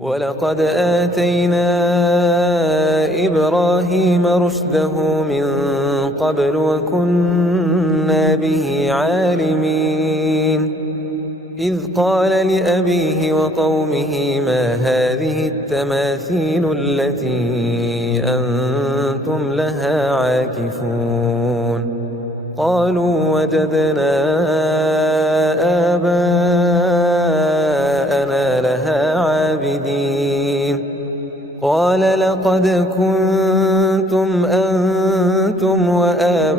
ولقد آتينا إبراهيم رشده من قبل وكنا به عالمين إذ قال لأبيه وقومه ما هذه التماثيل التي أنتم لها عاكفون قالوا وجدنا آباءنا لها عابدين قال لقد كنتم أنتم وآباؤكم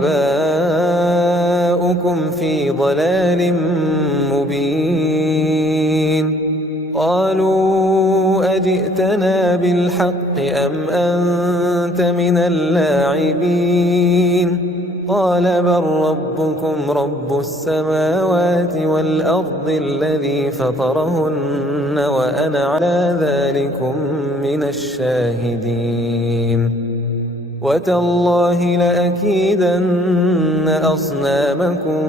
في ضلال مبين قالوا أجئتنا بالحق أم أنت من اللاعبين قال بل ربكم رب السماوات والأرض الذي فطرهن وأنا على ذلكم من الشاهدين وتالله لأكيدن أصنامكم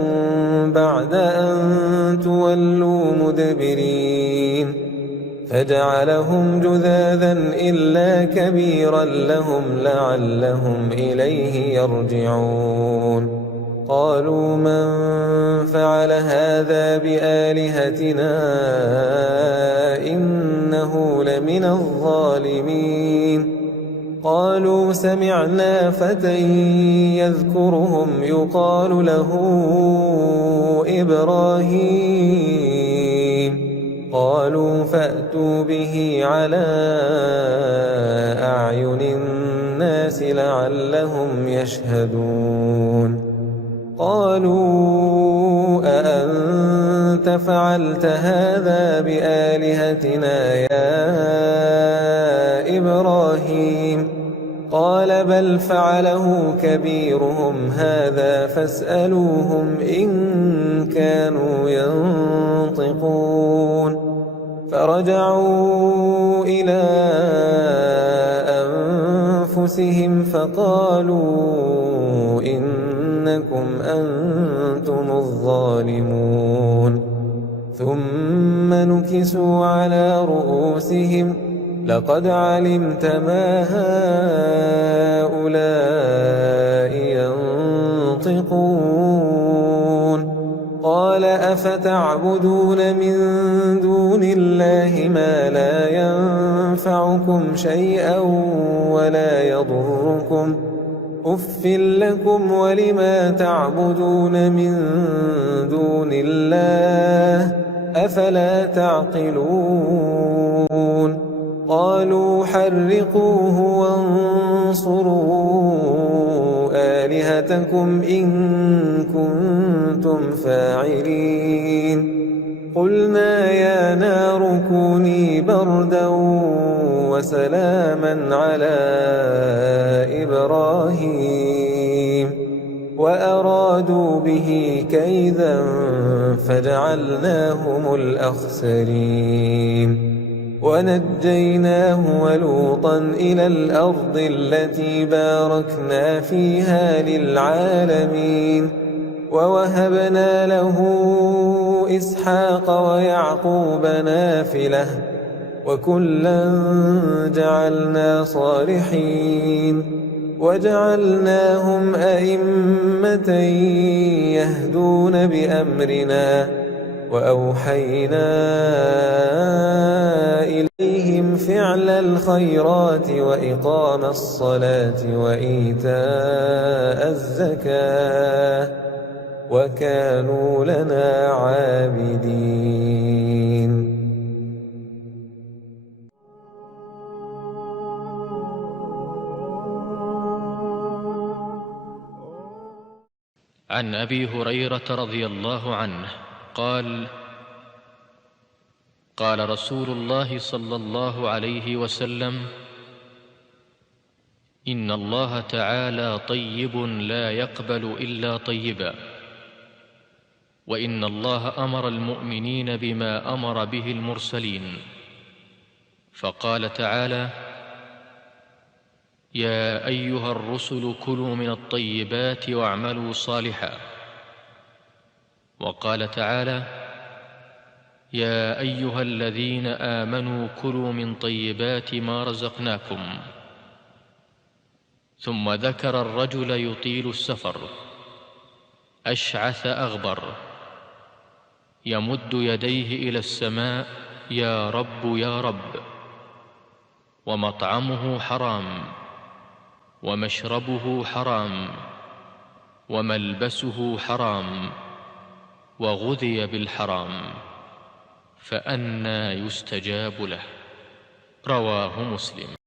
بعد أن تولوا مدبرين فجعلهم جذاذا إلا كبيرا لهم لعلهم إليه يرجعون قالوا من فعل هذا بآلهتنا إنه لمن الظالمين قالوا سمعنا فتى يذكرهم يقال له إبراهيم قالوا فأتوا به على أعين الناس لعلهم يشهدون قالوا أأنت فعلت هذا بآلهتنا يا إبراهيم قال بل فعله كبيرهم هذا فاسألوهم إن كانوا ينطقون فرجعوا إلى أنفسهم فقالوا إنكم أنتم الظالمون ثم نكسوا على رؤوسهم لقد علمت ما هؤلاء ينطقون قال أفتعبدون من دون الله ما لا ينفعكم شيئا ولا يضركم أف لكم ولما تعبدون من دون الله أفلا تعقلون قالوا حرقوه وانصروا آلهتكم إن كنتم فاعلين قلنا يا نار كوني بردا وسلاما على إبراهيم وأرادوا به كيدا فجعلناهم الأخسرين ونجيناه ولوطا إلى الأرض التي باركنا فيها للعالمين ووهبنا له إسحاق ويعقوب نافلة وكلا جعلنا صالحين وجعلناهم أئمة يهدون بأمرنا وأوحينا إليهم فعل الخيرات وإقام الصلاة وإيتاء الزكاة وكانوا لنا عابدين. عن أبي هريرة رضي الله عنه قال: قال رسول الله صلى الله عليه وسلم: إن الله تعالى طيب لا يقبل إلا طيبا، وإن الله أمر المؤمنين بما أمر به المرسلين، فقال تعالى: يا أيها الرسل كلوا من الطيبات واعملوا صالحا. وقال تعالى: يا أيها الذين آمنوا كلوا من طيبات ما رزقناكم. ثم ذكر الرجل يطيل السفر أشعث أغبر يمد يديه إلى السماء: يا رب يا رب. ومطعمه حرام ومشربه حرام وملبسه حرام وغذي بالحرام، فأنى يستجاب له؟ رواه مسلم.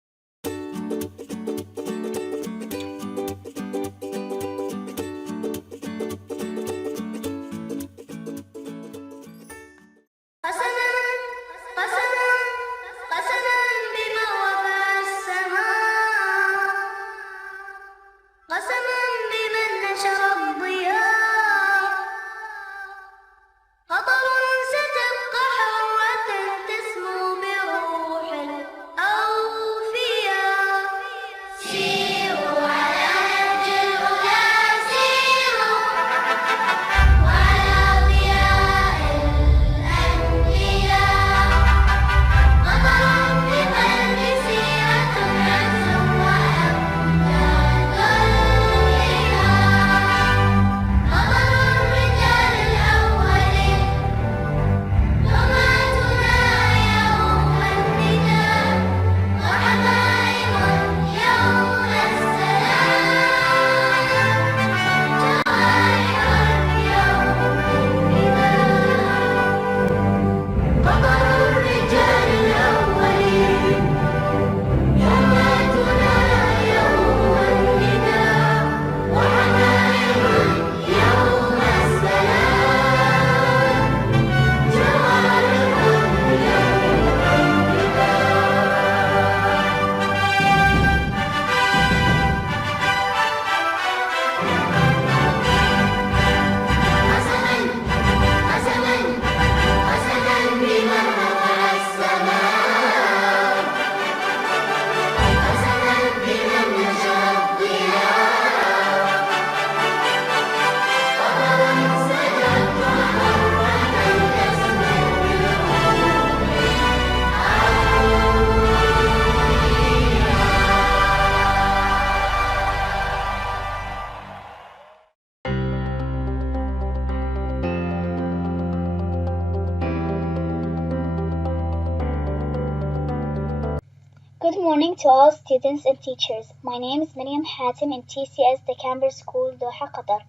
Good morning to all students and teachers. My name is Miriam Hatim in TCS, the Camber School, Doha, Qatar.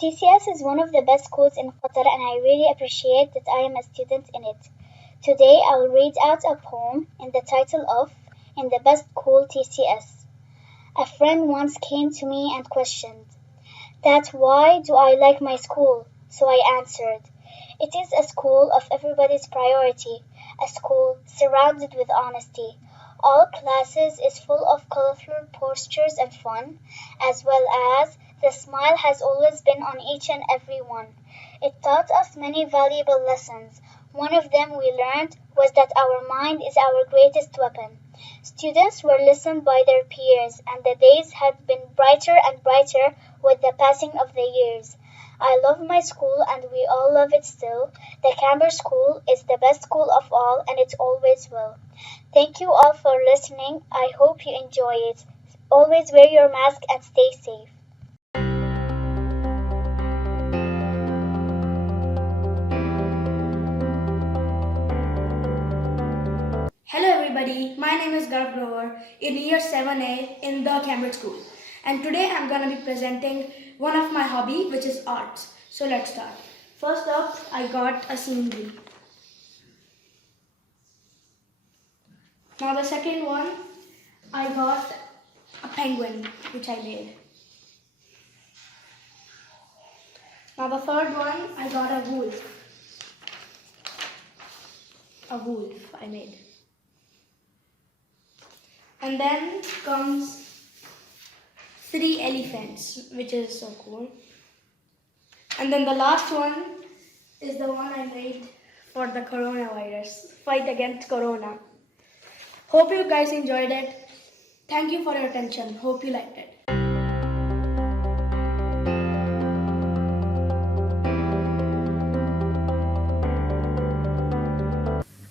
TCS is one of the best schools in Qatar and I really appreciate that I am a student in it. Today I will read out a poem in the title of In the Best School TCS. A friend once came to me and questioned that why do I like my school? So I answered, it is a school of everybody's priority, a school surrounded with honesty. All classes is full of colorful postures and fun, as well as the smile has always been on each and every one. It taught us many valuable lessons. One of them we learned was that our mind is our greatest weapon. Students were listened by their peers, and the days had been brighter and brighter with the passing of the years. I love my school and we all love it still. The Camber School is the best school of all and it always will. Thank you all for listening. I hope you enjoy it. Always wear your mask and stay safe. Hello everybody, my name is Garv Grover in year 7A in the Cambridge School, and today I'm going to be presenting one of my hobby, which is arts. So let's start. First up, I got a scenery. Now the second one, I got a penguin which I made. Now the third one, I got a wolf. A wolf I made. And then comes 3 elephants, which is so cool. And then the last one, is the one I made for the coronavirus, fight against corona. Hope you guys enjoyed it. Thank you for your attention. Hope you liked it.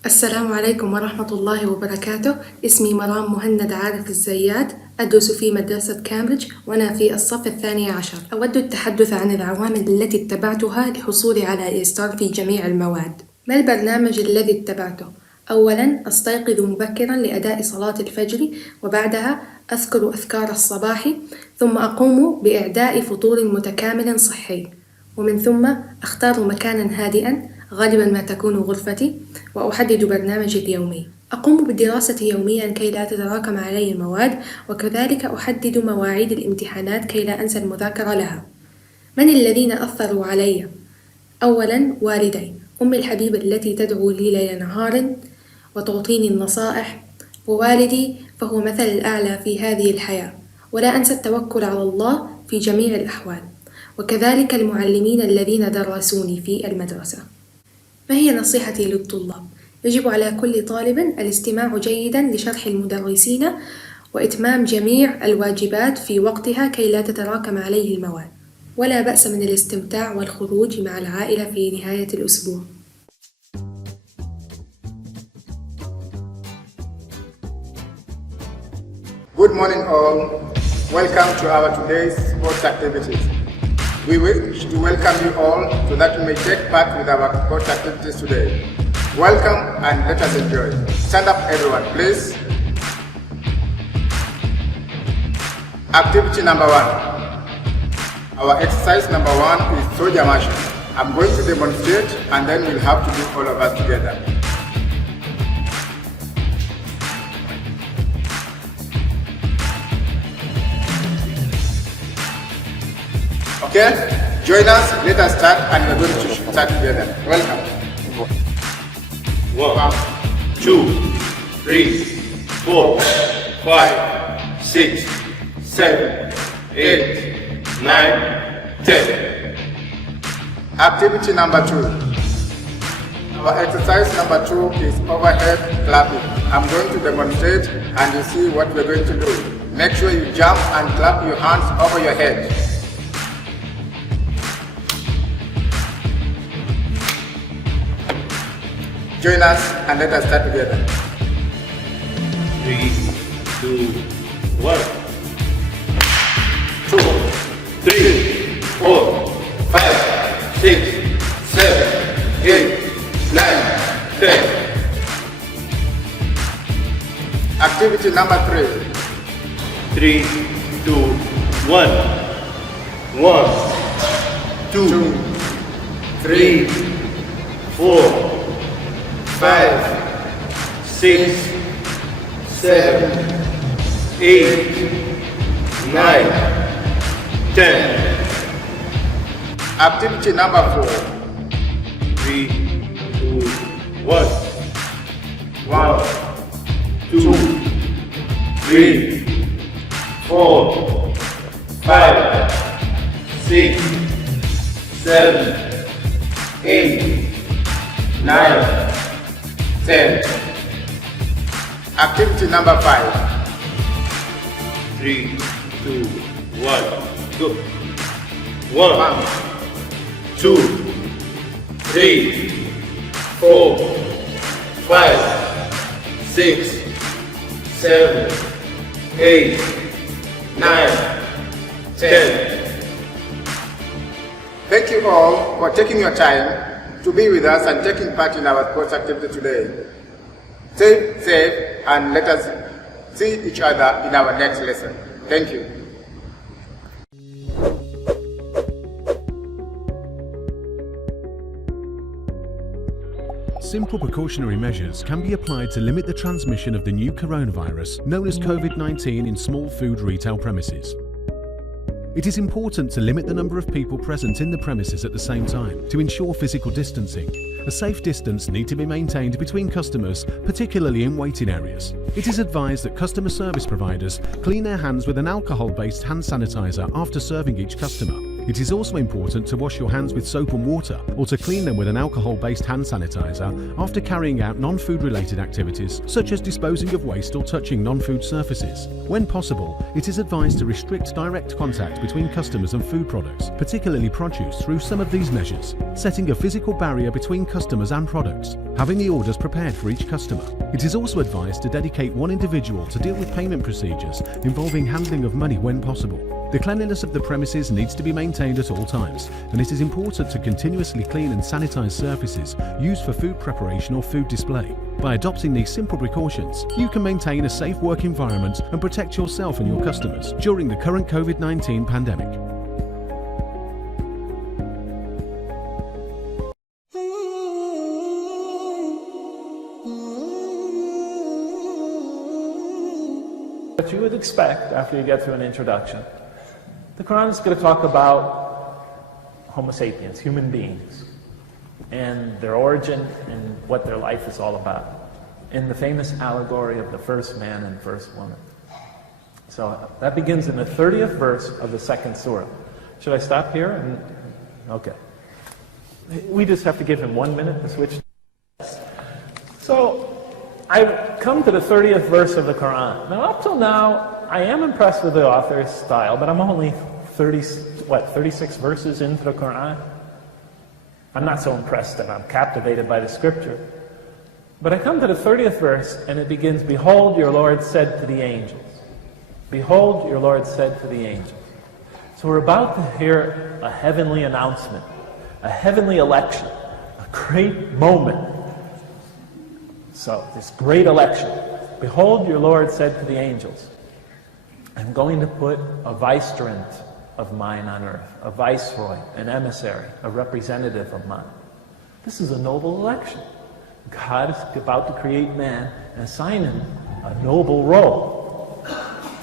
السلام عليكم ورحمة الله وبركاته. اسمي مرام مهند عارف الزيات، أدرس في مدرسة كامبريدج وأنا في الصف 12. أود التحدث عن العوامل التي اتبعتها لحصولي على A* في جميع المواد. ما البرنامج الذي اتبعته؟ أولاً أستيقظ مبكراً لأداء صلاة الفجر، وبعدها أذكر أذكار الصباح، ثم أقوم بإعداء فطور متكامل صحي، ومن ثم أختار مكاناً هادئاً غالباً ما تكون غرفتي، وأحدد برنامجي اليومي. أقوم بالدراسة يومياً كي لا تتراكم علي المواد، وكذلك أحدد مواعيد الامتحانات كي لا أنسى المذاكرة لها. من الذين أثروا علي؟ أولاً والدي، أمي الحبيبة التي تدعو لي ليل نهار وتعطيني النصائح، ووالدي فهو مثل الأعلى في هذه الحياة، ولا أنسى التوكل على الله في جميع الأحوال، وكذلك المعلمين الذين درسوني في المدرسة. ما هي نصيحتي للطلاب؟ يجب على كل طالب الاستماع جيدا لشرح المدرسين وإتمام جميع الواجبات في وقتها كي لا تتراكم عليه المواد، ولا بأس من الاستمتاع والخروج مع العائلة في نهاية الأسبوع. Good morning all. Welcome to our today's sports activities. We wish to welcome you all so that you may take part with our sports activities today. Welcome and let us enjoy. Stand up everyone, please. Activity number 1. Our exercise number 1 is Soja Marching. I'm going to demonstrate and then we'll have to do all of us together. Okay, join us, let us start and we're going to start together. Welcome. 1, 2, 3, 4, 5, 6, 7, 8, 9, 10. Activity number 2. Our exercise number 2 is overhead clapping. I'm going to demonstrate and you see what we're going to do. Make sure you jump and clap your hands over your head. Join us and let us start together. 3, 2, 1. 2, 3, 4, 5, 6, 7, 8, 9, 10. Activity number 3. 3, 2, 1. 1, 2, 3, 4, 5, 6, 7, 8, 9, 10. Activity number 4. 3, 2, 1. 1, 2, 3, 4, 5, 6, 7, 8, 9, 10. Activity number 5. 3, 2, 1, go. 1, 2, 3, 4, 5, 6, 7, 8, 9, 10. Thank you all for taking your time to be with us and taking part in our sports activity today. Stay safe and let us see each other in our next lesson. Thank you. Simple precautionary measures can be applied to limit the transmission of the new coronavirus known as COVID-19 in small food retail premises. It is important to limit the number of people present in the premises at the same time to ensure physical distancing. A safe distance needs to be maintained between customers, particularly in waiting areas. It is advised that customer service providers clean their hands with an alcohol-based hand sanitizer after serving each customer. It is also important to wash your hands with soap and water or to clean them with an alcohol-based hand sanitizer after carrying out non-food related activities such as disposing of waste or touching non-food surfaces. When possible, it is advised to restrict direct contact between customers and food products, particularly produce, through some of these measures: setting a physical barrier between customers and products, having the orders prepared for each customer. It is also advised to dedicate one individual to deal with payment procedures involving handling of money when possible. The cleanliness of the premises needs to be maintained at all times, and it is important to continuously clean and sanitize surfaces used for food preparation or food display. By adopting these simple precautions, you can maintain a safe work environment and protect yourself and your customers during the current COVID-19 pandemic. What you would expect after you get through an introduction. The Quran is going to talk about Homo sapiens, human beings, and their origin and what their life is all about, in the famous allegory of the first man and first woman. So that begins in the 30th verse of the second surah. Should I stop here? Okay. We just have to give him 1 minute to switch. So I've come to the 30th verse of the Quran. Now, up till now, I am impressed with the author's style, but I'm only 36 verses into the Quran. I'm not so impressed that I'm captivated by the scripture. But I come to the 30th verse, and it begins, "Behold, your Lord said to the angels." Behold, your Lord said to the angels. So we're about to hear a heavenly announcement, a heavenly election, a great moment. So, this great election. "Behold, your Lord said to the angels, I'm going to put a vicegerent of mine on earth, a viceroy, an emissary, a representative of mine." This is a noble election. God is about to create man and assign him a noble role.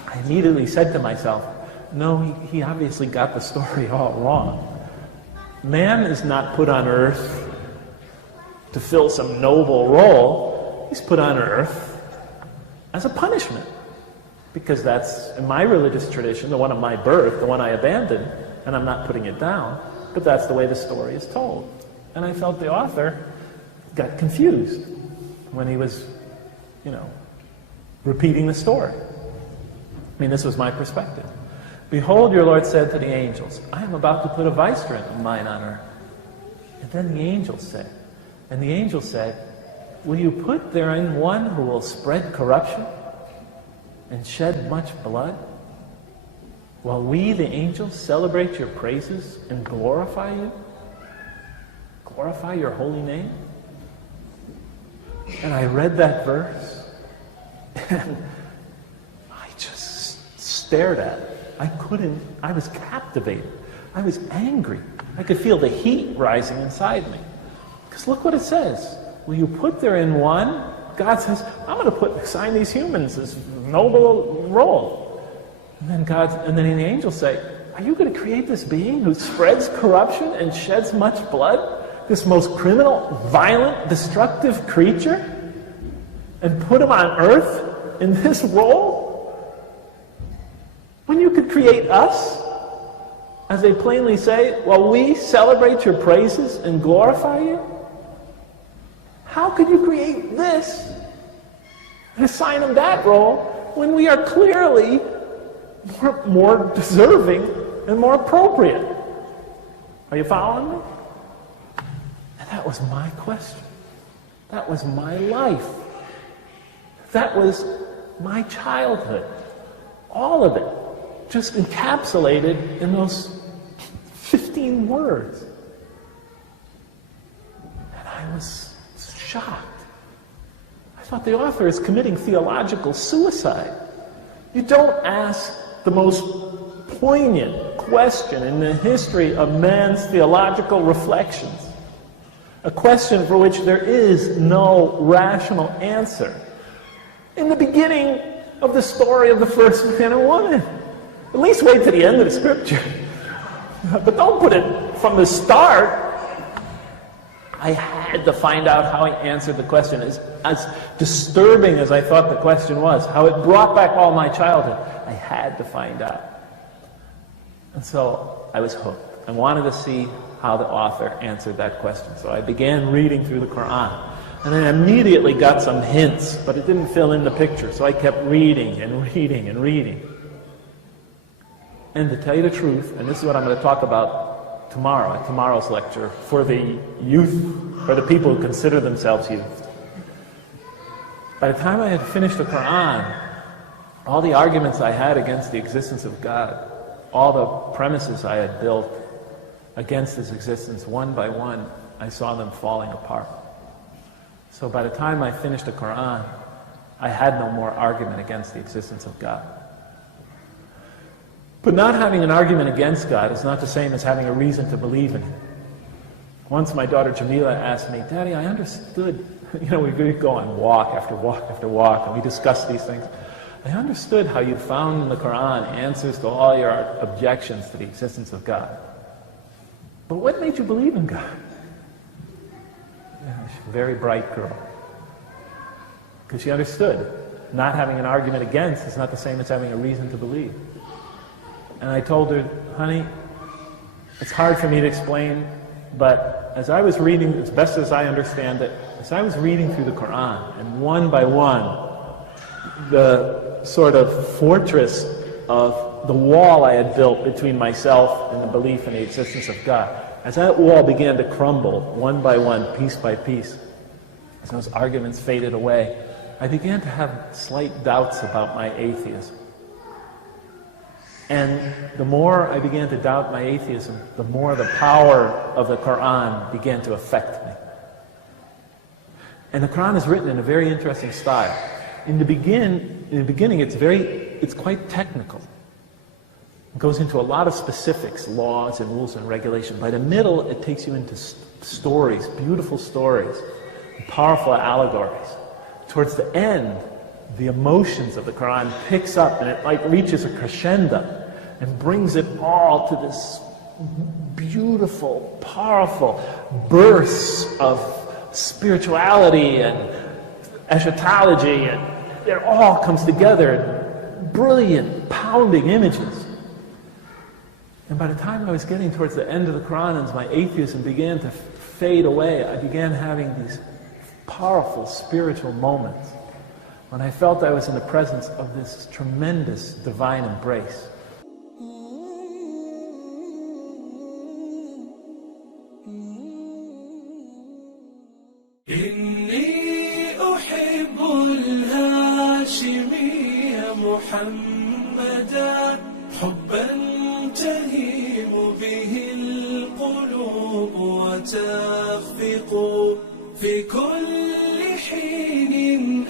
I immediately said to myself, no, he obviously got the story all wrong. Man is not put on earth to fill some noble role. He's put on earth as a punishment. Because that's, in my religious tradition, the one of my birth, the one I abandoned, and I'm not putting it down, but that's the way the story is told. And I felt the author got confused when he was, repeating the story. I mean, this was my perspective. "Behold, your Lord said to the angels, I am about to put a vicegerent of mine on earth." And then the angels said, "Will you put therein one who will spread corruption and shed much blood, while we, the angels, celebrate your praises and glorify you? Glorify your holy name?" And I read that verse, and I just stared at it. I was captivated. I was angry. I could feel the heat rising inside me. Because look what it says. "Will you put therein one?" God says, I'm going to assign these humans this noble role. And then the angels say, are you going to create this being who spreads corruption and sheds much blood? This most criminal, violent, destructive creature? And put him on earth in this role? When you could create us, as they plainly say, while we celebrate your praises and glorify you? How could you create this and assign him that role when we are clearly more deserving and more appropriate? Are you following me? And that was my question. That was my life. That was my childhood. All of it just encapsulated in those 15 words. And I was shocked. I thought the author is committing theological suicide. You don't ask the most poignant question in the history of man's theological reflections, a question for which there is no rational answer, in the beginning of the story of the first man and woman. At least wait to the end of the scripture. But don't put it from the start. I had to find out how he answered the question. As disturbing as I thought the question was, how it brought back all my childhood, I had to find out. And so I was hooked. I wanted to see how the author answered that question. So I began reading through the Quran. And I immediately got some hints, but it didn't fill in the picture. So I kept reading and reading and reading. And to tell you the truth, and this is what I'm going to talk about tomorrow, at tomorrow's lecture, for the youth, for the people who consider themselves youth. By the time I had finished the Quran, all the arguments I had against the existence of God, all the premises I had built against His existence, one by one, I saw them falling apart. So by the time I finished the Quran, I had no more argument against the existence of God. But not having an argument against God is not the same as having a reason to believe in Him. Once my daughter Jamila asked me, Daddy, I understood, we go on walk after walk after walk, and we discuss these things. I understood how you found in the Quran answers to all your objections to the existence of God. But what made you believe in God? She's a very bright girl. Because she understood not having an argument against is not the same as having a reason to believe. And I told her, honey, it's hard for me to explain, but as I was reading, as best as I understand it, as I was reading through the Quran, and one by one, the sort of fortress of the wall I had built between myself and the belief in the existence of God, as that wall began to crumble, one by one, piece by piece, as those arguments faded away, I began to have slight doubts about my atheism. And the more I began to doubt my atheism, the more the power of the Quran began to affect me. And the Quran is written in a very interesting style. In the beginning, it's quite technical. It goes into a lot of specifics, laws and rules and regulations. By the middle, it takes you into stories, beautiful stories, powerful allegories. Towards the end, the emotions of the Quran picks up and it like reaches a crescendo and brings it all to this beautiful, powerful bursts of spirituality and eschatology, and it all comes together in brilliant, pounding images. And by the time I was getting towards the end of the Quran, as my atheism began to fade away, I began having these powerful spiritual moments when I felt I was in the presence of this tremendous divine embrace. محمدا حبا تهيم به القلوب وتخفق في كل حين